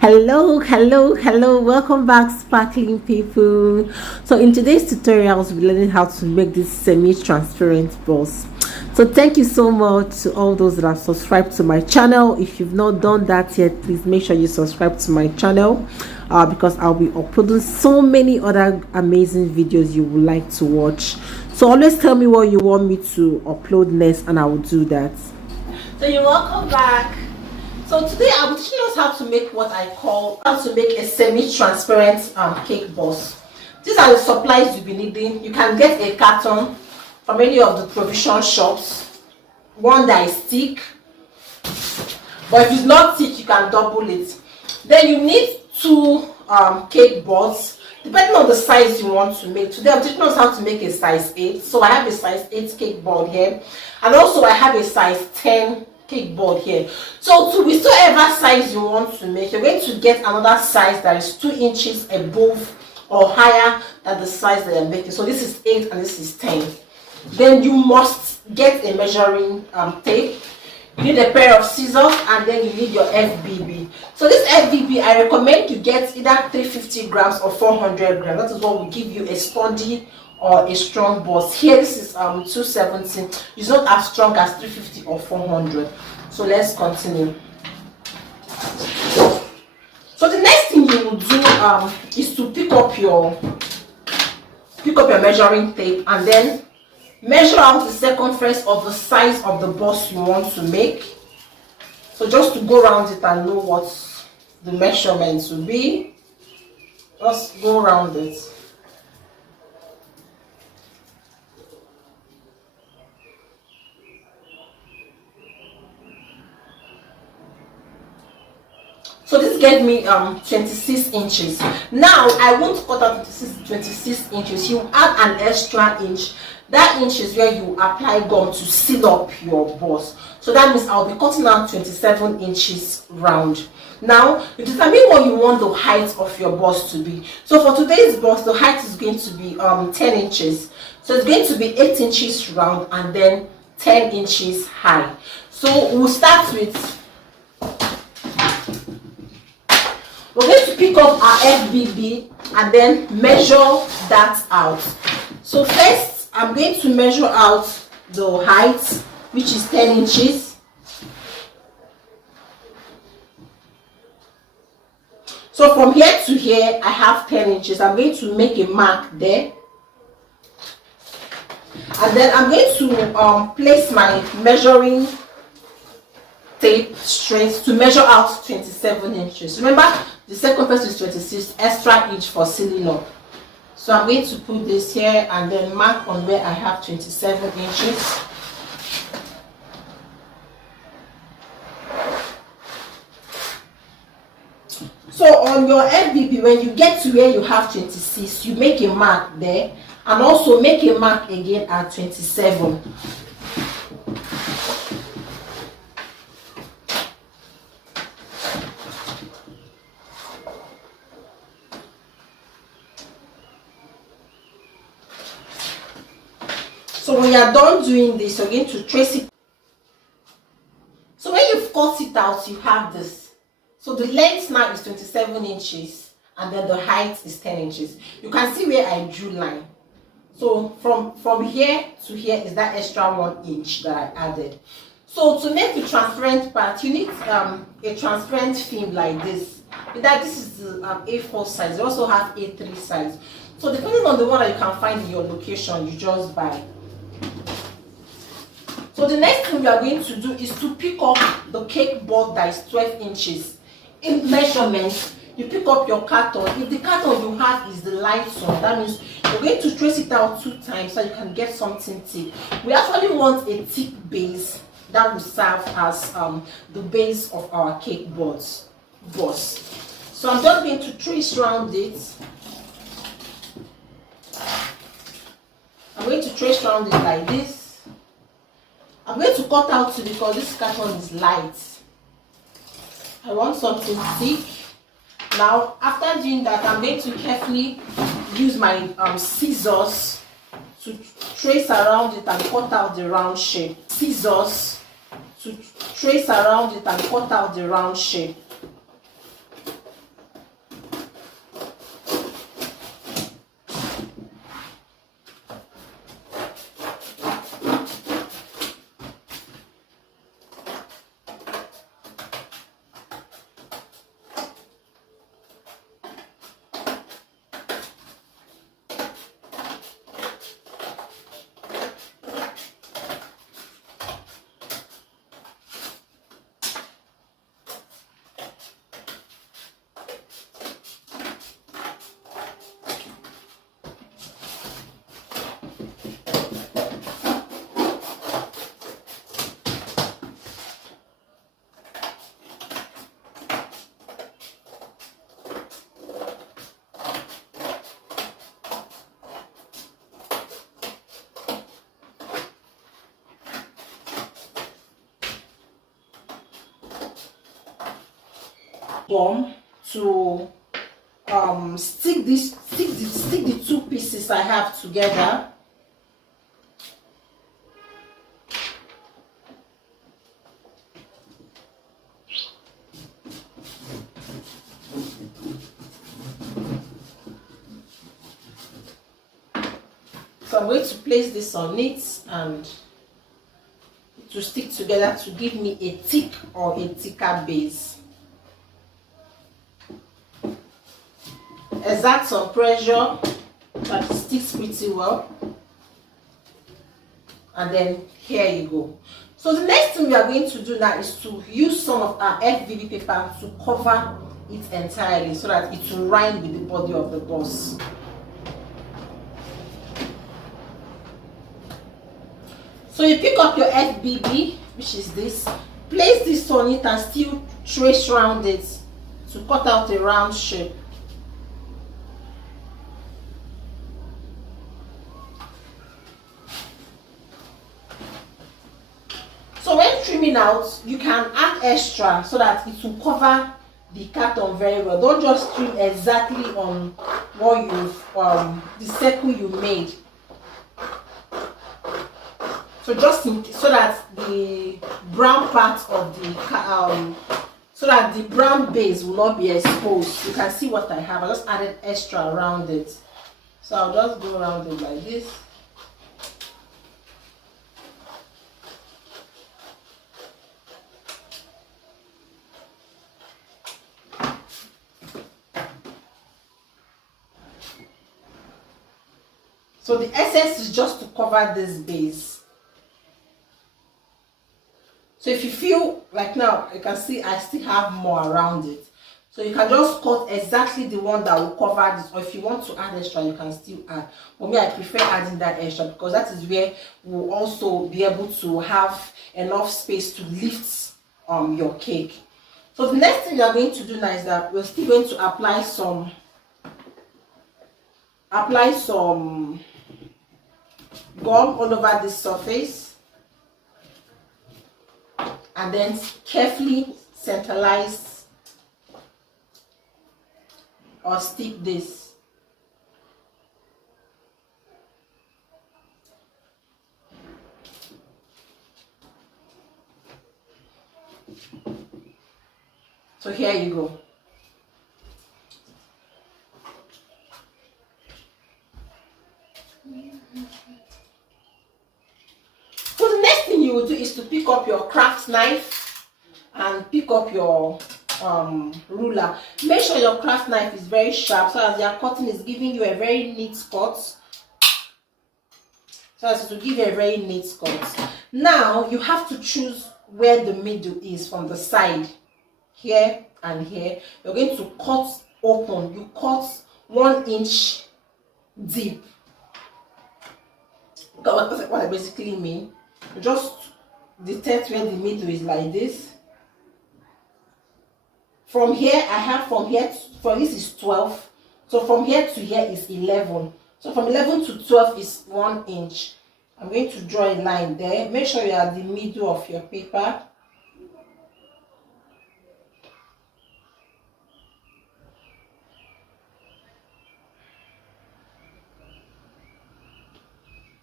Hello, welcome back, sparkling people. So in today's tutorial we'll be learning how to make this semi-transparent boss. So thank you so much to all those that have subscribed to my channel. If you've not done that yet, please make sure you subscribe to my channel, because I'll be uploading so many other amazing videos you would like to watch. So always tell me what you want me to upload next and I will do that. So you're welcome back. So today I'll be teaching us how to make what I call a semi-transparent cake boss. These are the supplies you'll be needing. You can get a carton from any of the provision shops, one that is thick, but if it's not thick you can double it. Then you need two cake boards depending on the size you want to make. Today I'm teaching us how to make a size 8. So I have a size 8 cake board here, and also I have a size 10 cake board here. So to whichever size you want to make, you're going to get another size that is 2 inches above or higher than the size that you're making. So this is 8 and this is 10. Then you must get a measuring tape. You need a pair of scissors, and then you need your FBB. So this FBB, I recommend you get either 350 grams or 400 grams. That is what will give you a sturdy or a strong boss. Here this is 270. It's not as strong as 350 or 400. So let's continue. So the next thing you will do is to pick up your measuring tape, and then measure out the circumference of the size of the boss you want to make. So just to go around it and know what the measurements will be, just go around it. So this gave me 26 inches. Now I won't cut out 26 inches. You add an extra inch. That inch is where you apply gum to seal up your boss. So that means I'll be cutting out 27 inches round. Now you determine what you want the height of your boss to be. So for today's boss, the height is going to be 10 inches. So it's going to be 8 inches round and then 10 inches high. So we'll start with, we're going to pick up our FBB and then measure that out. So first, I'm going to measure out the height, which is 10 inches. So from here to here, I have 10 inches. I'm going to make a mark there. And then I'm going to place my measuring tape straight to measure out 27 inches. Remember, the circumference is 26, extra inch for sealing up. So I'm going to put this here and then mark on where I have 27 inches. So on your FBB, when you get to where you have 26, you make a mark there and also make a mark again at 27. So when you are done doing this, you're going to trace it. So when you've cut it out, you have this. So the length now is 27 inches and then the height is 10 inches. You can see where I drew line. So from here to here is that extra 1 inch that I added. So to make the transparent part, you need a transparent film like this. This is the A4 size. You also have A3 size. So depending on the one that you can find in your location, you just buy. So the next thing we are going to do is to pick up the cake board that is 12 inches. In measurement, you pick up your carton. If the carton you have is the light one, that means you're going to trace it out 2 times so you can get something thick. We actually want a thick base that will serve as the base of our cake boss. So I'm just going to trace around it. I'm going to trace around it like this. I'm going to cut out too because this carton is light. I want something thick. Now, after doing that, I'm going to carefully use my scissors to trace around it and cut out the round shape. Scissors to trace around it and cut out the round shape. gum to stick the two pieces I have together. So I'm going to place this on it and to stick together to give me a thick or a thicker base. Exert some pressure that it sticks pretty well, and then here you go. So the next thing we are going to do now is to use some of our FBB paper to cover it entirely so that it will rhyme with the body of the boss. So you pick up your FBB, which is this, place this on it and still trace around it to cut out a round shape. So when trimming out, you can add extra so that it will cover the carton very well. Don't just trim exactly on what you've the circle you made. So just so that the brown part of the so that the brown base will not be exposed. You can see what I have. I just added extra around it. So I'll just go around it like this. So the essence is just to cover this base. So if you feel like now, you can see I still have more around it. So you can just cut exactly the one that will cover this, or if you want to add extra, you can still add. For me, I prefer adding that extra because that is where we'll also be able to have enough space to lift your cake. So the next thing we are going to do now is that we're still going to apply some gum all over this surface. And then carefully centralize or stick this. So here you go. So the next thing you will do is to pick up your craft knife and pick up your ruler. Make sure your craft knife is very sharp so as your cutting is giving you a very neat cut. So as to give you a very neat cut. Now you have to choose where the middle is from the side. Here and here. You're going to cut open. You cut 1 inch deep. What I basically mean. Just detect where the middle is like this. From here, I have from this is 12. So from here to here is 11. So from 11 to 12 is 1 inch. I'm going to draw a line there. Make sure you are at the middle of your paper.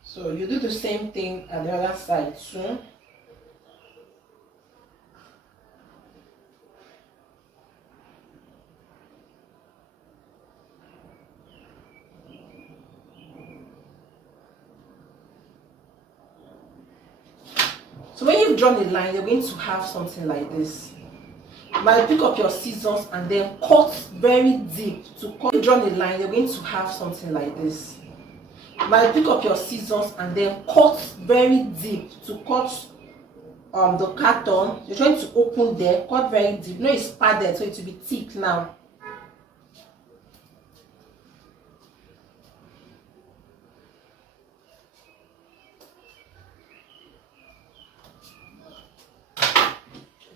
So you do the same thing at the other side too. So when you've drawn a line, you're going to have something like this. You might pick up your scissors and then cut very deep. To cut, you've drawn a line, you're going to have something like this. You might pick up your scissors and then cut very deep to cut the carton. You're trying to open there, cut very deep. No, it's padded, so it will be thick now.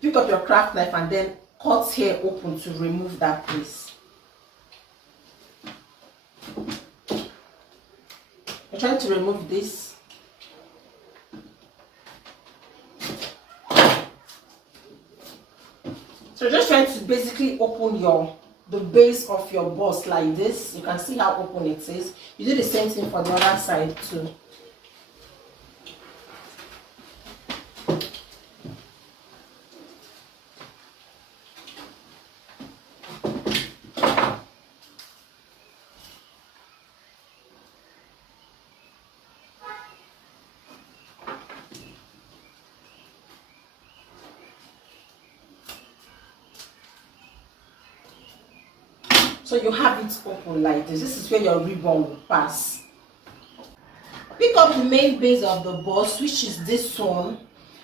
Pick up your craft knife and then cut here open to remove that piece. You're trying to remove this. So just trying to basically open the base of your bust like this. You can see how open it is. You do the same thing for the other side too. So you have it open like this. This is where your ribbon will pass. Pick up the main base of the bust, which is this one.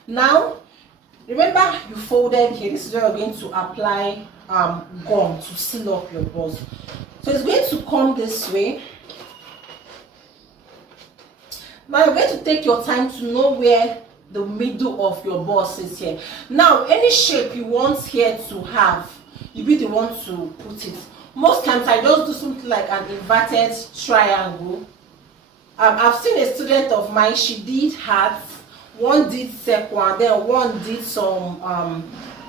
Now, remember you folded here. This is where you're going to apply gum to seal up your bust. So it's going to come this way. Now you're going to take your time to know where the middle of your bust is here. Now, any shape you want here to have, you be the one to put it. Most times I just do something like an inverted triangle. I've seen a student of mine, she did hearts, one did circle, then one did some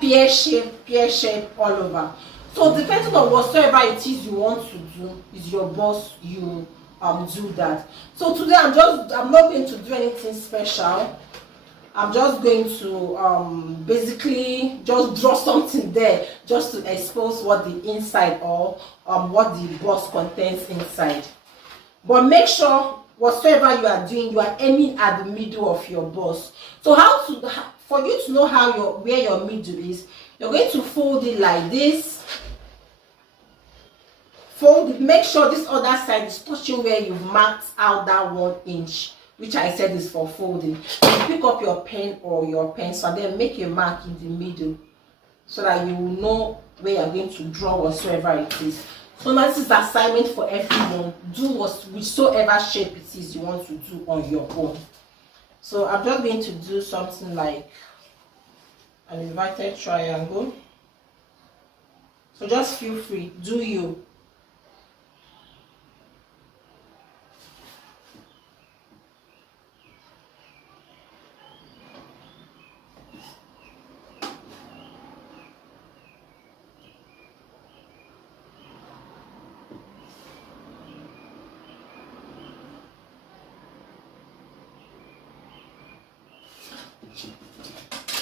pear shape all over. So depending on whatsoever it is you want to do, is your bust, you do that. So today I'm not going to do anything special. I'm just going to basically just draw something there just to expose what the inside or what the bust contains inside. But make sure whatsoever you are doing, you are aiming at the middle of your bust. So for you to know where your middle is, you're going to fold it like this. Fold it. Make sure this other side is touching where you've marked out that 1 inch. Which I said is for folding. You pick up your pen or your pencil and then make a mark in the middle so that you will know where you're going to draw whatsoever it is. So now this is the assignment for everyone. Do whichsoever shape it is you want to do on your own. So I'm just going to do something like an inverted triangle. So just feel free, do you.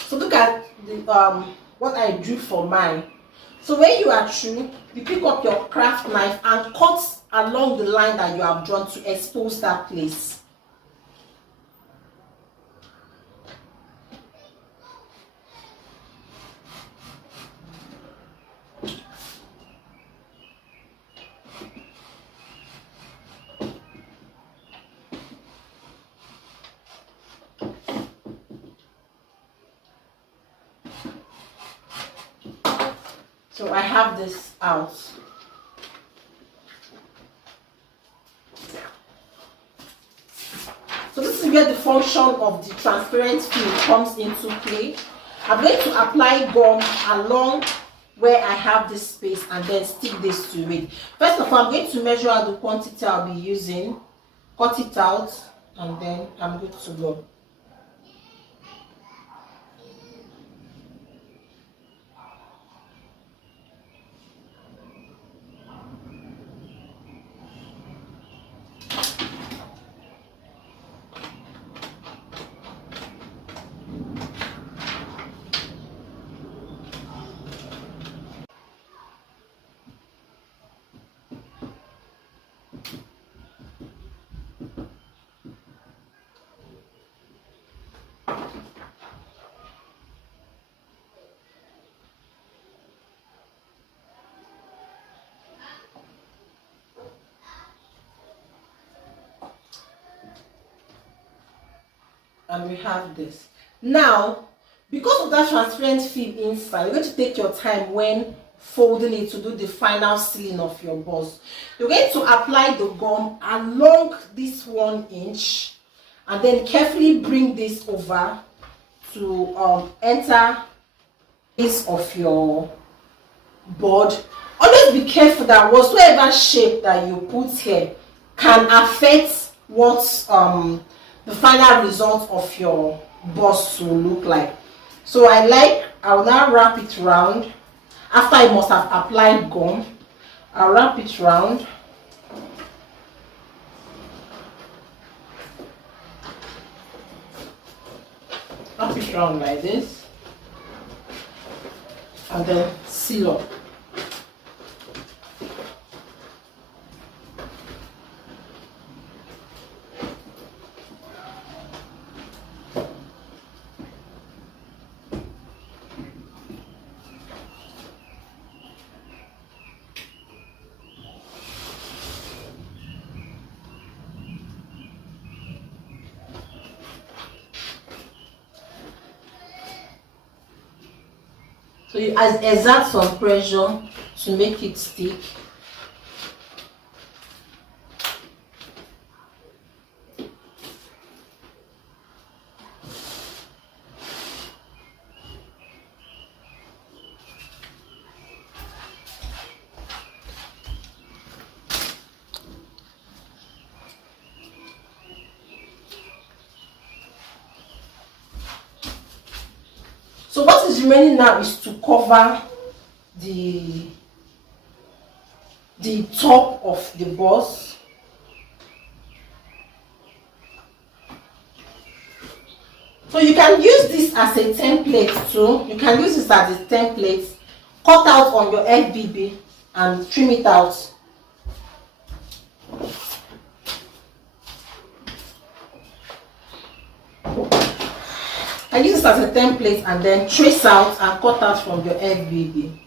So look at the what I drew for mine. So when you are through, you pick up your craft knife and cut along the line that you have drawn to expose that place. So I have this out. So this is where the function of the transparent film comes into play. I'm going to apply gum along where I have this space and then stick this to it. First of all, I'm going to measure out the quantity I'll be using, cut it out, and then I'm good to go. And we have this. Now, because of that transparent film inside, you're going to take your time when folding it to do the final sealing of your bust. You're going to apply the gum along this 1 inch and then carefully bring this over to enter this of your board. Always be careful that whatsoever shape that you put here can affect what the final result of your bust will look like. So I will now wrap it round After you must have applied gum, I'll wrap it round. Wrap it round like this, and then seal up. So you exert some pressure to make it stick. So what is remaining now is to cover the top of the bus. So you can use this as a template too. You can use this as a template, cut out on your FBB and trim it out. I use this as a template and then trace out and cut out from your FBB.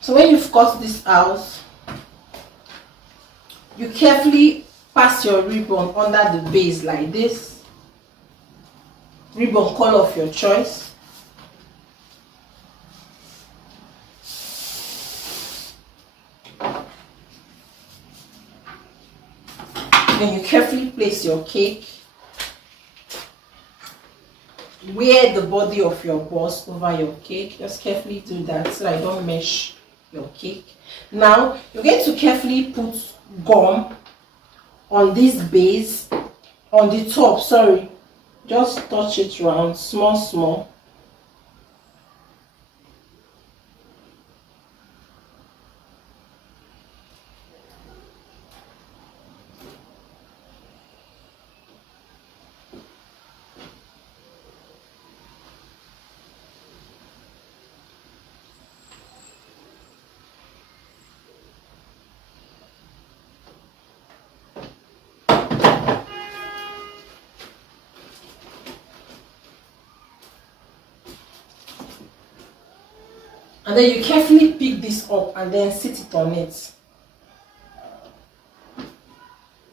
So when you've cut this out, you carefully pass your ribbon under the base like this. Ribbon color of your choice. Then you carefully place your cake where the body of your bust over your cake. Just carefully do that so that I don't mesh your cake. Now you're going to carefully put gum on this base, on the top, sorry, just touch it round small. And then you carefully pick this up and then sit it on it.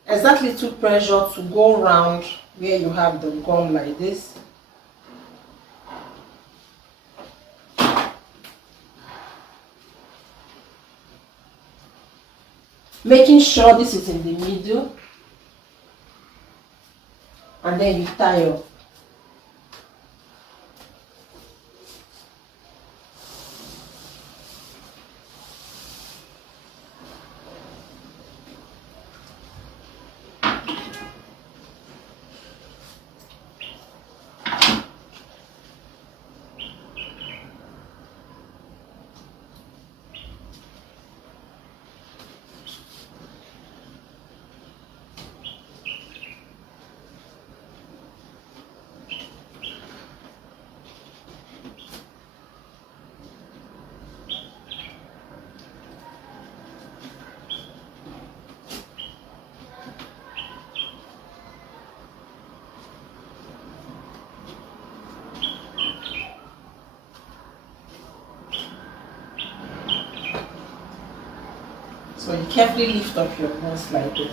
Exert little pressure to go round where you have the gum like this. Making sure this is in the middle. And then you tie up. So you carefully lift up your buns like this.